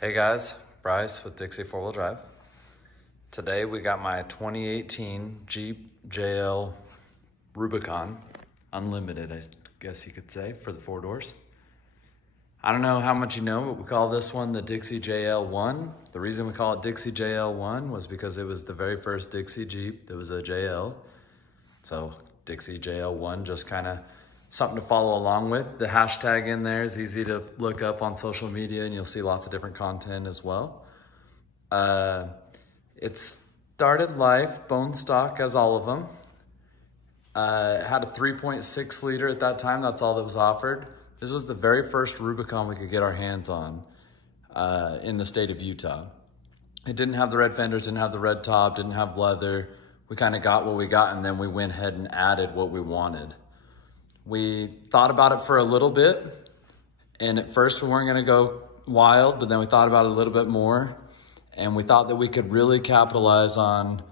Hey guys, Bryce with Dixie 4-wheel drive. Today we got my 2018 Jeep JL Rubicon, unlimited I guess you could say, for the 4 doors. I don't know how much you know, but we call this one the Dixie JL1. The reason we call it Dixie JL1 was because it was the very first Dixie Jeep that was a JL. So Dixie JL1, just kind of something to follow along with. The hashtag in there is easy to look up on social media and you'll see lots of different content as well. It started life bone stock as all of them. It had a 3.6 liter at that time. That's all that was offered. This was the very first Rubicon we could get our hands on in the state of Utah. It didn't have the red fenders, didn't have the red top, didn't have leather. We kind of got what we got, and then we went ahead and added what we wanted. We thought about it for a little bit, and at first we weren't gonna go wild, but then we thought about it a little bit more, and we thought that we could really capitalize on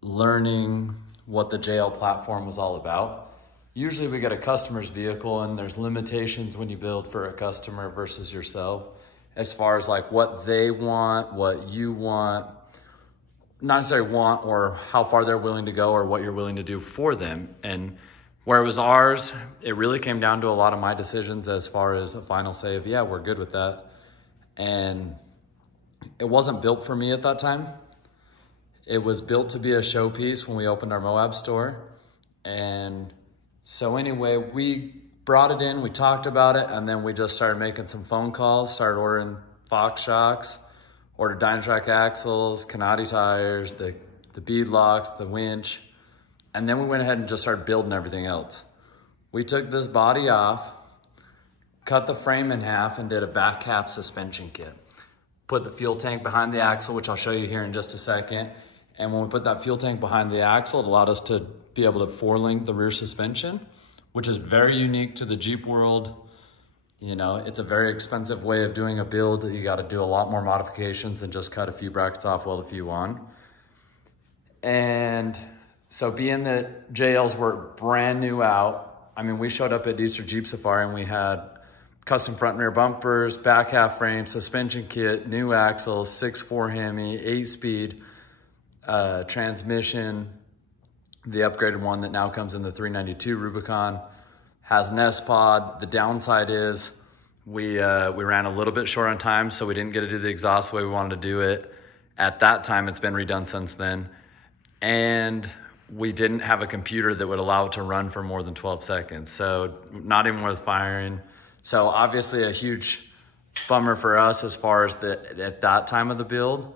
learning what the JL platform was all about. Usually we get a customer's vehicle and there's limitations when you build for a customer versus yourself, as far as like what they want, what you want, not necessarily want, or how far they're willing to go or what you're willing to do for them. And where it was ours, it really came down to a lot of my decisions as far as a final say of, yeah, we're good with that. And it wasn't built for me at that time. It was built to be a showpiece when we opened our Moab store. And so anyway, we brought it in, we talked about it, and then we just started making some phone calls, started ordering Fox shocks, ordered Dynatrack axles, Canati tires, the bead locks, the winch. And then we went ahead and just started building everything else. We took this body off, cut the frame in half, and did a back half suspension kit. Put the fuel tank behind the axle, which I'll show you here in just a second. And when we put that fuel tank behind the axle, it allowed us to be able to 4-link the rear suspension, which is very unique to the Jeep world. You know, it's a very expensive way of doing a build. You got to do a lot more modifications than just cut a few brackets off, weld a few on. And so being that JLs were brand new out, I mean, we showed up at Easter Jeep Safari and we had custom front and rear bumpers, back half frame, suspension kit, new axles, 6.4 Hemi, 8-speed transmission. The upgraded one that now comes in the 392 Rubicon has an S-Pod. The downside is we ran a little bit short on time, so we didn't get to do the exhaust the way we wanted to do it. At that time, it's been redone since then. And we didn't have a computer that would allow it to run for more than 12 seconds. So not even worth firing. So obviously a huge bummer for us as far as at that time of the build.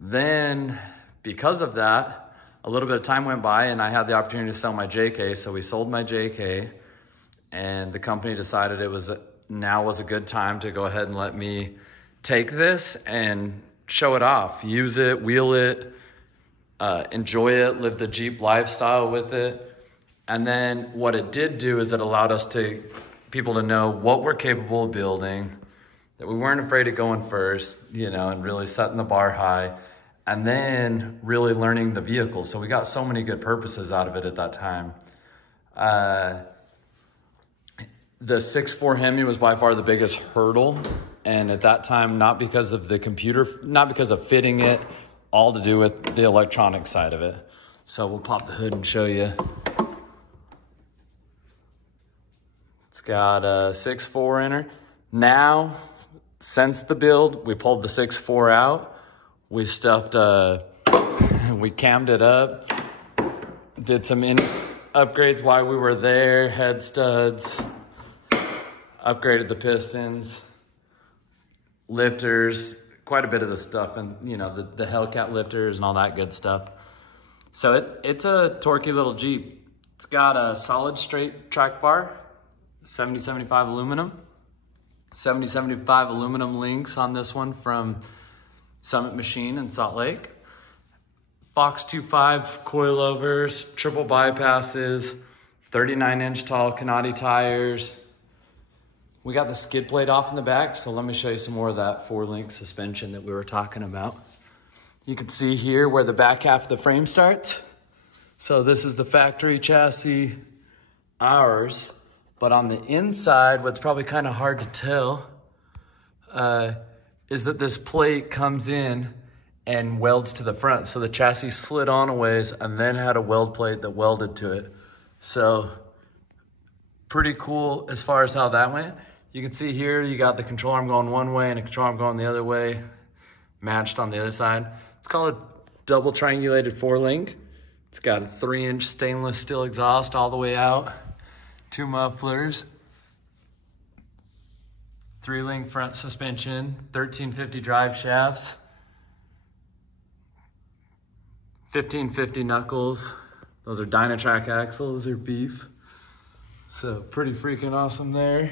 Then because of that, a little bit of time went by and I had the opportunity to sell my JK. So we sold my JK and the company decided now was a good time to go ahead and let me take this and show it off, use it, wheel it, enjoy it, live the Jeep lifestyle with it. And then what it did do is it allowed us people to know what we're capable of building, that we weren't afraid of going first, you know, and really setting the bar high, and then really learning the vehicle. So we got so many good purposes out of it at that time. The 6.4 Hemi was by far the biggest hurdle. And at that time, not because of the computer, not because of fitting it, all to do with the electronic side of it. So we'll pop the hood and show you. It's got a 6.4 in her. Now, since the build, we pulled the 6.4 out. We stuffed, we cammed it up, did some upgrades while we were there, head studs, upgraded the pistons, lifters, quite a bit of the stuff, and you know, the Hellcat lifters and all that good stuff. So it's a torquey little Jeep. It's got a solid straight track bar, 7075 aluminum, 7075 aluminum links on this one from Summit Machine in Salt Lake. Fox 2.5 coilovers, triple bypasses, 39-inch tall Canati tires. We got the skid plate off in the back, so let me show you some more of that 4-link suspension that we were talking about. You can see here where the back half of the frame starts. So this is the factory chassis, ours. But on the inside, what's probably kind of hard to tell, is that this plate comes in and welds to the front. So the chassis slid on a ways and then had a weld plate that welded to it. So pretty cool as far as how that went. You can see here, you got the control arm going one way and a control arm going the other way, matched on the other side. It's called a double triangulated 4-link. It's got a 3-inch stainless steel exhaust all the way out, 2 mufflers, 3-link front suspension, 1350 drive shafts, 1550 knuckles. Those are Dynatrac axles, those are beef. So pretty freaking awesome there.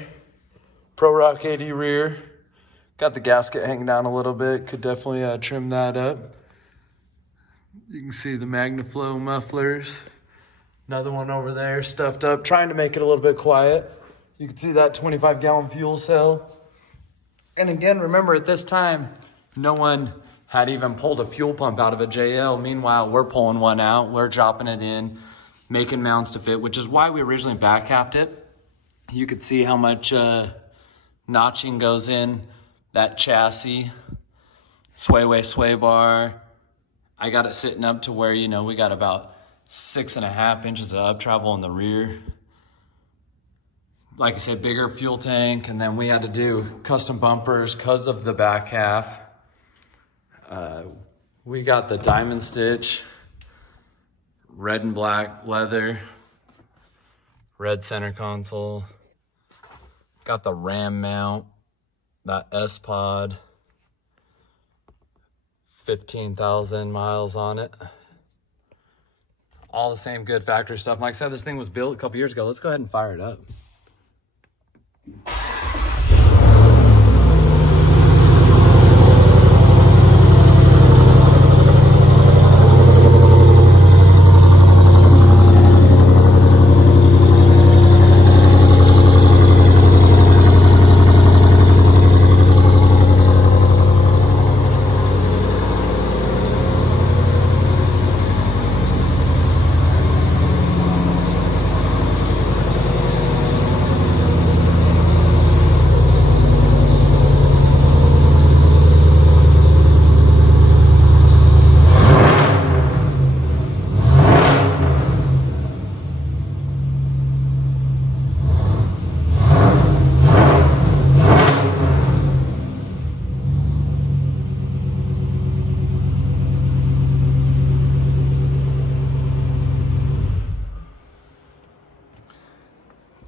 Pro Rock 80 rear. Got the gasket hanging down a little bit. Could definitely trim that up. You can see the MagnaFlow mufflers. Another one over there stuffed up, trying to make it a little bit quiet. You can see that 25-gallon fuel cell. And again, remember at this time, no one had even pulled a fuel pump out of a JL. Meanwhile, we're pulling one out, we're dropping it in, making mounts to fit, which is why we originally back-halved it. You could see how much notching goes in that chassis. Sway bar. I got it sitting up to where, you know, we got about 6.5 inches of up travel in the rear. Like I said, bigger fuel tank, and then we had to do custom bumpers because of the back half. We got the diamond stitch, red and black leather, red center console. Got the Ram mount, that S-Pod, 15,000 miles on it. All the same good factory stuff. Like I said, this thing was built a couple years ago. Let's go ahead and fire it up.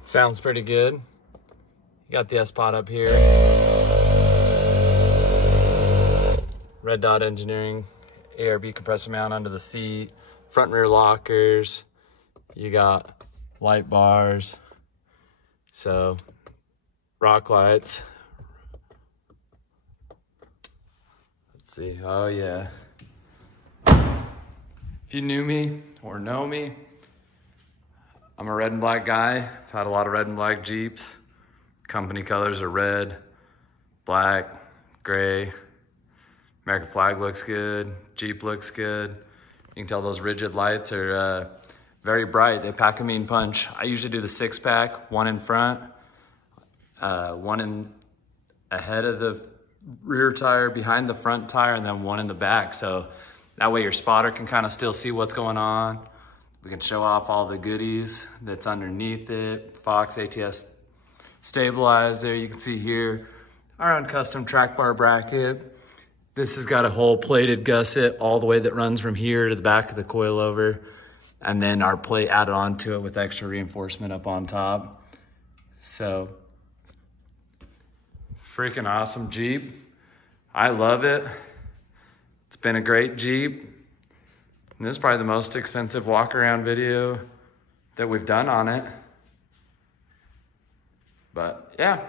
Sounds pretty good. You got the S-Pod up here. Red Dot Engineering ARB compressor mount under the seat. Front and rear lockers. You got light bars. So, rock lights. Let's see, oh yeah. If you knew me or know me, I'm a red and black guy. I've had a lot of red and black Jeeps. Company colors are red, black, gray. American flag looks good. Jeep looks good. You can tell those rigid lights are very bright. They pack a mean punch. I usually do the 6-pack, one in front, one in ahead of the rear tire, behind the front tire, and then one in the back. So that way your spotter can kind of still see what's going on. We can show off all the goodies that's underneath it. Fox ATS stabilizer. You can see here our own custom track bar bracket. This has got a whole plated gusset all the way that runs from here to the back of the coilover. And then our plate added onto it with extra reinforcement up on top. So, freaking awesome Jeep. I love it. It's been a great Jeep. And this is probably the most extensive walk around video that we've done on it. But yeah,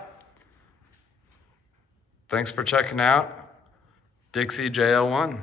thanks for checking out Dixie JL1.